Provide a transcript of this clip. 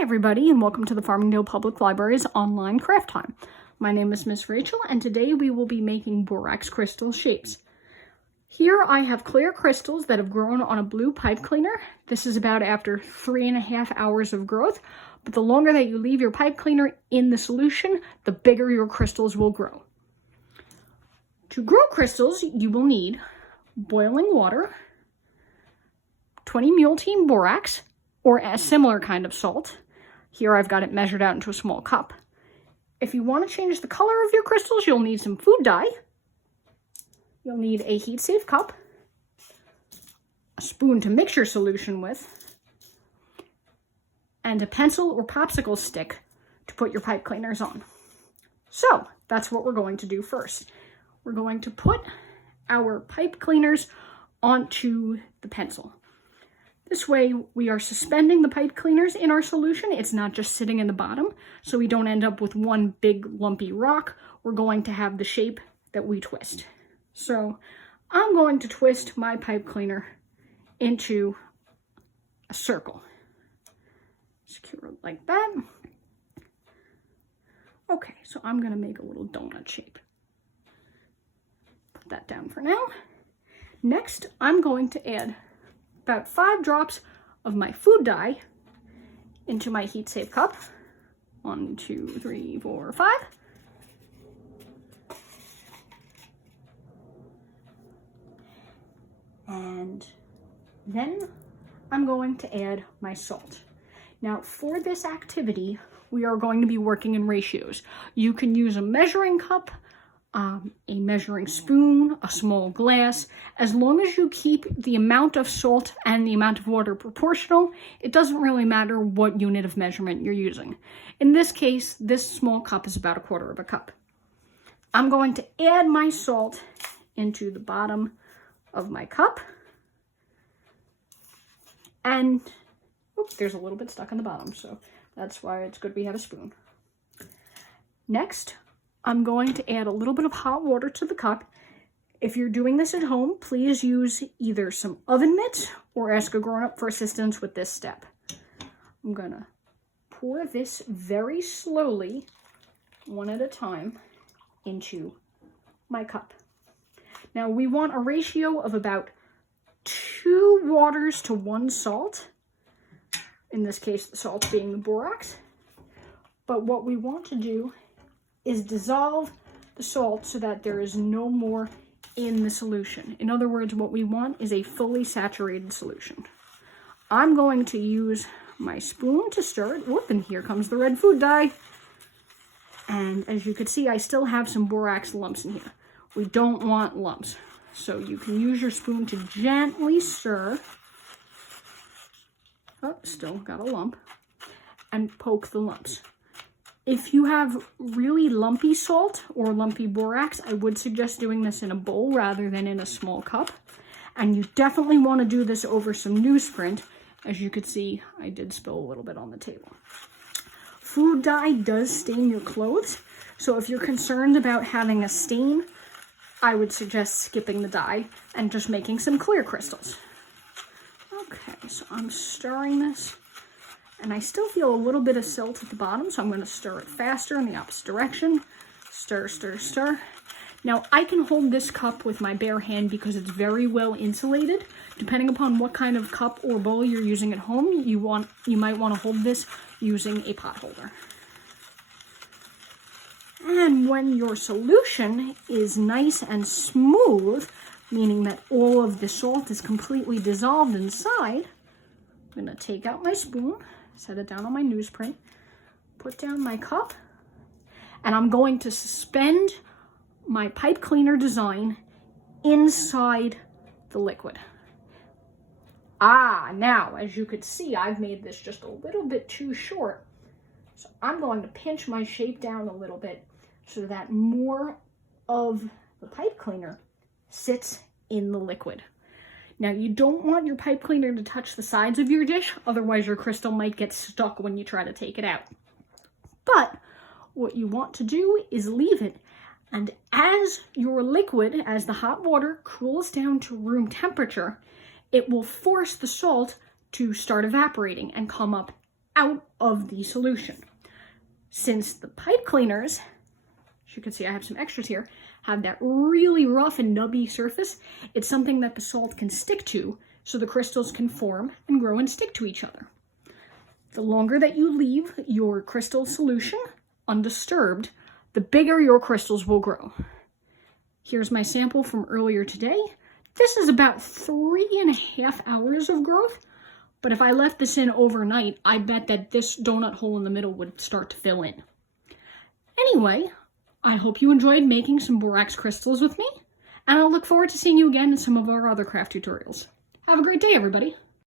Hi everybody, and welcome to the Farmingdale Public Library's online craft time. My name is Miss Rachel, and today we will be making borax crystal shapes. Here I have clear crystals that have grown on a blue pipe cleaner. This is about after 3.5 hours of growth, but the longer that you leave your pipe cleaner in the solution, the bigger your crystals will grow. To grow crystals, you will need boiling water, 20 mule team borax, or a similar kind of salt. Here I've got it measured out into a small cup. If you want to change the color of your crystals, you'll need some food dye. You'll need a heat-safe cup, a spoon to mix your solution with, and a pencil or popsicle stick to put your pipe cleaners on. So that's what we're going to do first. We're going to put our pipe cleaners onto the pencil. This way, we are suspending the pipe cleaners in our solution. It's not just sitting in the bottom, so we don't end up with one big lumpy rock. We're going to have the shape that we twist. So I'm going to twist my pipe cleaner into a circle. Secure it like that. Okay, so I'm going to make a little donut shape. Put that down for now. Next, I'm going to add about 5 drops of my food dye into my heat-safe cup. 1, 2, 3, 4, 5. And then I'm going to add my salt. Now for this activity, we are going to be working in ratios. You can use a measuring cup, a measuring spoon, a small glass. As long as you keep the amount of salt and the amount of water proportional, it doesn't really matter what unit of measurement you're using. In this case, this small cup is about 1/4 of a cup. I'm going to add my salt into the bottom of my cup. And, oops, there's a little bit stuck on the bottom, so that's why it's good we have a spoon. Next, I'm going to add a little bit of hot water to the cup. If you're doing this at home, please use either some oven mitts or ask a grown-up for assistance with this step. I'm gonna pour this very slowly, one at a time, into my cup. Now we want a ratio of about 2 waters to 1 salt. In this case, the salt being the borax. But what we want to do is dissolve the salt so that there is no more in the solution. In other words, what we want is a fully saturated solution. I'm going to use my spoon to stir it. Whoop, and here comes the red food dye. And as you can see, I still have some borax lumps in here. We don't want lumps. So you can use your spoon to gently stir. Oh, still got a lump. And poke the lumps. If you have really lumpy salt or lumpy borax, I would suggest doing this in a bowl rather than in a small cup. And you definitely want to do this over some newsprint. As you can see, I did spill a little bit on the table. Food dye does stain your clothes, so if you're concerned about having a stain, I would suggest skipping the dye and just making some clear crystals. Okay, so I'm stirring this. And I still feel a little bit of silt at the bottom, so I'm going to stir it faster in the opposite direction. Stir, stir, stir. Now, I can hold this cup with my bare hand because it's very well insulated. Depending upon what kind of cup or bowl you're using at home, you might want to hold this using a pot holder. And when your solution is nice and smooth, meaning that all of the salt is completely dissolved inside, I'm going to take out my spoon, set it down on my newsprint, put down my cup, and I'm going to suspend my pipe cleaner design inside the liquid. Now, as you could see, I've made this just a little bit too short. So I'm going to pinch my shape down a little bit so that more of the pipe cleaner sits in the liquid. Now, you don't want your pipe cleaner to touch the sides of your dish, otherwise your crystal might get stuck when you try to take it out. But what you want to do is leave it, and as your liquid, as the hot water cools down to room temperature, it will force the salt to start evaporating and come up out of the solution. Since the pipe cleaners, as you can see I have some extras here, have that really rough and nubby surface, it's something that the salt can stick to so the crystals can form and grow and stick to each other. The longer that you leave your crystal solution undisturbed, the bigger your crystals will grow. Here's my sample from earlier today. This is about 3.5 hours of growth, but if I left this in overnight, I bet that this donut hole in the middle would start to fill in. Anyway, I hope you enjoyed making some borax crystals with me, and I'll look forward to seeing you again in some of our other craft tutorials. Have a great day, everybody!